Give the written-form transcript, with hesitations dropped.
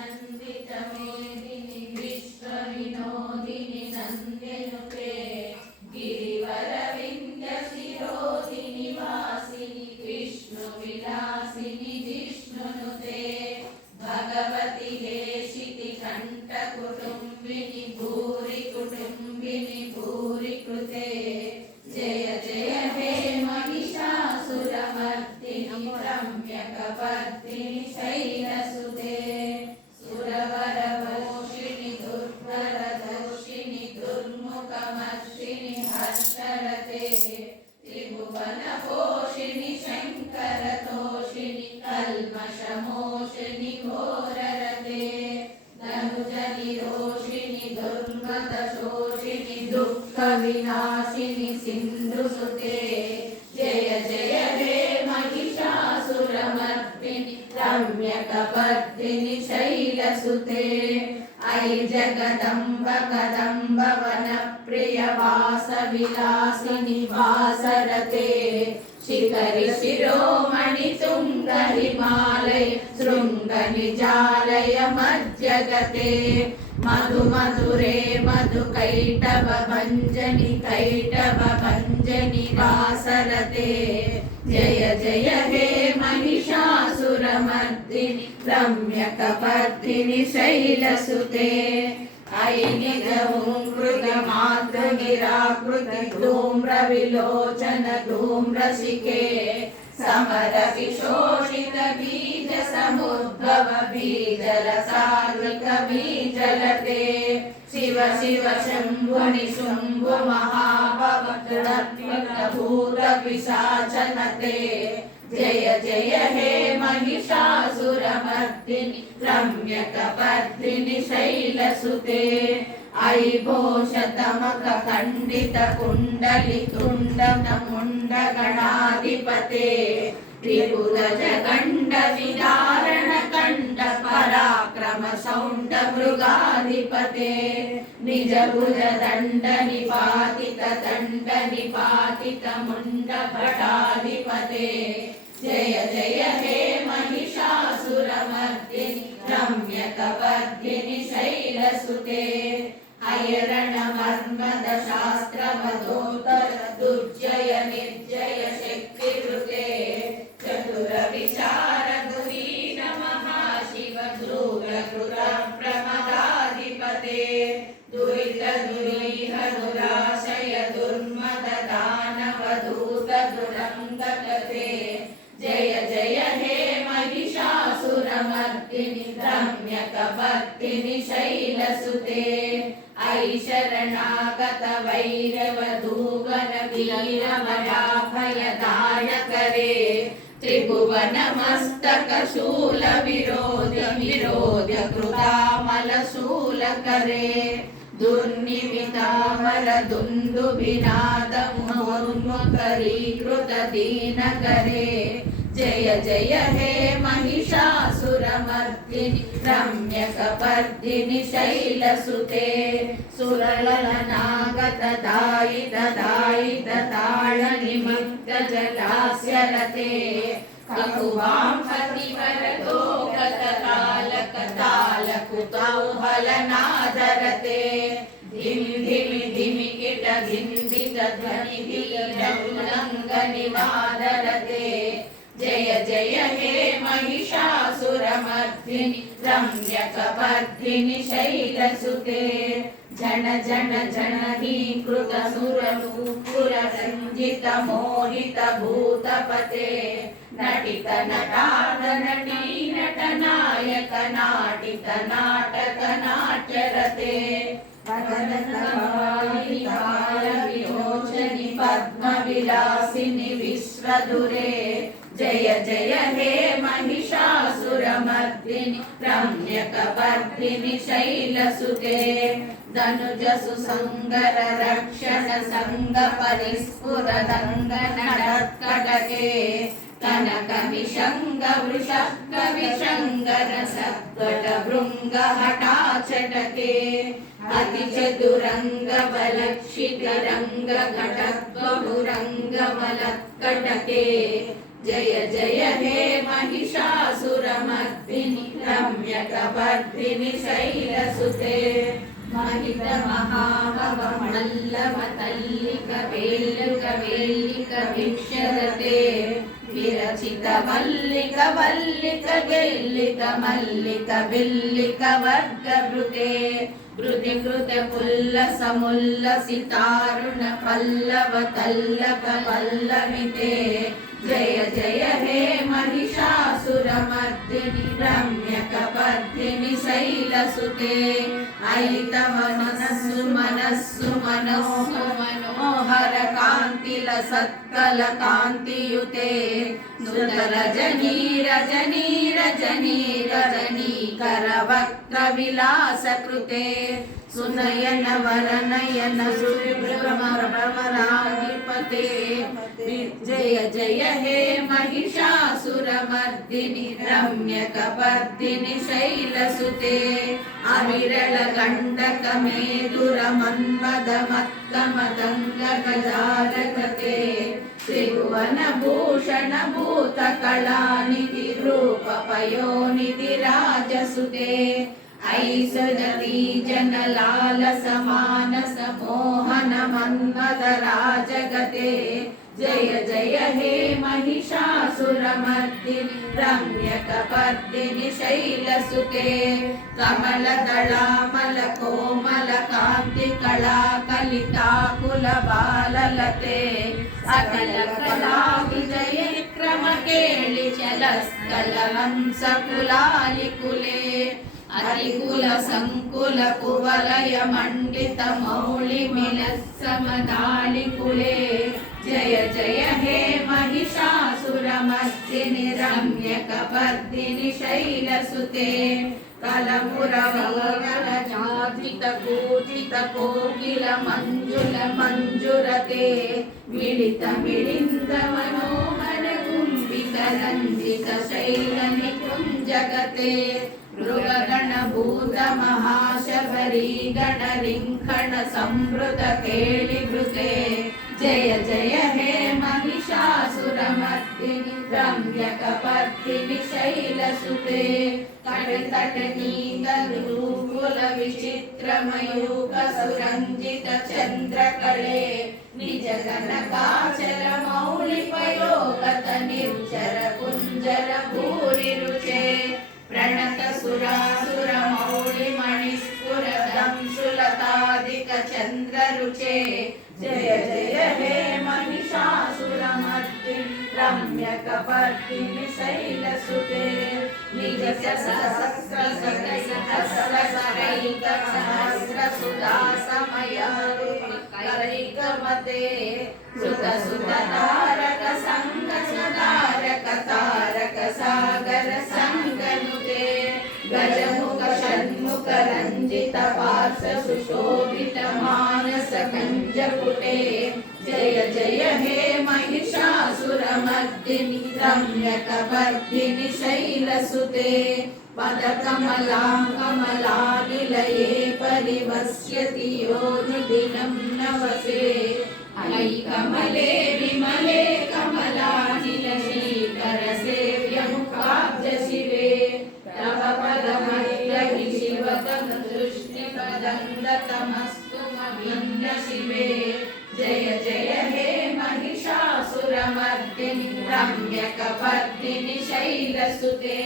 नन्दितमेदिनि विश्वविनोदिनि नन्दिनुते गिरिवरविन्द्यशिरोदिनि वासिनि विष्णुविलासिनि जिष्णुनुते भगवति हेशिति कण्ठकुटुम्बिनि भूरि कुटुम्बिनि भूरि कृते जय जय हे महिषासुरमर्दिनि रम्यकपर्दिनि शैलसुते सुरवरभूषिणि दुर्धरदर्शिनि दुर्मुखमर्षिणि हर्षरते त्रिभुवनपोषिणि शङ्करतोषिणि कल्मषमोषिणि घोररते धनुजनिरोषिणि दुर्मदशोषिणि दुःखविनाशिनि सिन्धुसुते जय जय हे महिषासुरमर्दिनि रम्यकपर्दिनि शैलसुते ऐ जगदम्ब कदम्ब वनप्रियवासविलासिनि वासरते शिखरि शिरोमणि तुङ्ग हिमालय शृङ्गनिजालय मज्जगते मधु मधुरे मधु कैटव भञ्जनि वासरते जय जय हे महिषासुरमर्दिनि रम्यकपर्दिनि शैलसुते ऐ निजहुङ्कृतमातृगिराकृति धूम्रविलोचन धूम्रशिखे समर विशोषित बीज समुद्भव बीजरसात्मिक बीजलते शिव शिव शम्भु निशुम्भु महाभव भूत पिशाचनते जय जय हे महिषासुरमर्दिनि रम्यकपर्दिनि शैलसुते ऐ घोषतमक खण्डित कुण्डलि तुण्डन मुण्डगणाधिपते त्रिभुज गण्ड विदारण कण्ड पराक्रम सौण्ड मृगाधिपते निज भुज दण्ड निपातित दण्ड निपातित मुण्ड भटाधिपते जय जय हे महिषासुरमर्दिनि रम्यकपर्दिनि शैलसुते अयरण मर्मद शास्त्रमधोत्तर दुर्जय निर्जय शक्तिकृते चतुर विचार धुरीन महाशिव धूरकृत प्रमदाधिपते दुरित दुरीह दुराशय दुर्मद दानव दूत दुरङ्गकते जय जय हे महिषासुरमर्दिनि रम्यकपर्दिनि शैलसुते ऐ शरणागत वैरवधूवन वीरमयाभयदायकरे त्रिभुवनमस्तक शूल विरोध्य विरोध्य कृतामलशूलकरे दुर्निमितामल दुन्दुभिनाद मुहुर्मुखरीकृत दीनकरे जय जय हे महिषासुरमर्दिनि रम्यकपर्दिनि शैलसुते सुरलनागत दायित दायित ताळनिमग्न जलास्यरते ककुवांहतिवरतो गतकालक तालकुतौहलनादरते धिमि धिमि धिमि किट गिन्दित ध्वनि धिलङ्गनिवादरते जय जय हे महिषासुरमर्दिनि रम्यकपर्दिनि शैलसुते जन जन जनहीकृत सुरनूपुर रञ्जित मोहित भूतपते नटित नटाद नटी नटनायक नाटित नाटक नाट्यरते विलोचनि पद्मविलासिनि विश्वदुरे जय जय हे महिषासुरमर्दिनि रम्यकपर्दिनि शैलसुते धनुज सुसंगर रक्षण संग परिस्फुर दंगन नटकटके कनक विशंग वृषक विशंगर सद्वट भृंग हटाचटके अति चतुरंग बलक्षित रंग घटत्व भुरंग मलत्कटके जय जय हे महिषासुरमर्दिनि रम्यकपर्दिनि शैलसुते महित महाभवमल्लव तल्लिक वेल्लिक वेल्लिक भिक्षरते विरचित मल्लिक वल्लिक गेल्लिक मल्लिक बिल्लिक वर्गभृते भृति कृत पुल्लस मुल्लसितारुण पल्लव तल्लक पल्लविते जय जय हे महिषासुरमर्दिनि रम्यकपर्दिनि शैलसुते अयि तव मनस्सु मनस्सु मनस्सु मनोहर कान्तिल सत्कल कान्तियुते सुत रजनी रजनी रजनी रजनी करवक्त्र विलास कृते सुनयन वरनयन सुभ्रमराधिपते जय जय हे महिषासुरमर्दिनि रम्यकपर्दिनि शैलसुते अविरल गण्डक मेदुर मन्मद मत्कमदङ्ग गजारकते त्रिभुवन भूषण भूत कलानिधि रूप पयोनिधि राजसुते ऐसजती जन लालस मानस मोहन मन्मद राजगते जय जय हे महिषासुरमर्दिनि रम्यकपर्दिनि शैलसुते कमलदलामल कोमल कान्ति कला कलिताकुल बाललते सकल कला विजय क्रम केळि चलस्कल हंस कुलालिकुले अतिकुल संकुल कुवलय मंडित मौलि मिलत्समदालिकुले जय जय हे महिषासुरमर्दिनि रम्यकपर्दिनि शैलसुते कलपुरवल जातित कूटित कोकिल मंजुल मंजुरते मिलित मिलिंद मनोहर कुंभित रंजित शैल निकुंजगते मृगगण भूत महाशबरी गण रिंखण संवृत केलिभृते जय जय हे महिषासुरमर्दिनि रम्यकपर्दिनि शैलसुते कटतटनीत गुरुकुल विचित्र मयूख सुरंजित चंद्रकले निज गणकाचल मौलि पयोगत निर्जर कुंजर भूरि रुचे प्रणत सुरासुर मौलि मणिस्फुर दंशुलतादिक चंद्र रुचे जय जय हे महिषासुरमर्दिनि रम्यकपर्दिनि शैलसुते निज सहस्रैक सहस्र सुधा समय करैकमते सुत सुत तारक संग सुतारक तारक सागर संगनुते गजमुख षण्मुख रंजित पार्श सुशोभित मानस कंजपुटे जय जय हे महिषासुरमर्दिनि रम्यकपर्दिनि शैलसुते पदकमलाकमलानिलये परिवस्यति योनुदिनं नवसे अयि कमले विमले कमलानिलशीकरसेव्यमुखाब्ज शिवे तव पदमद्रहि शिवतनुदृष्टिपदन्दतमस्तु मभिन्न शिवे जय जय हे महिषासुरमर्दिनि रम्यकपर्दिनि शैलसुते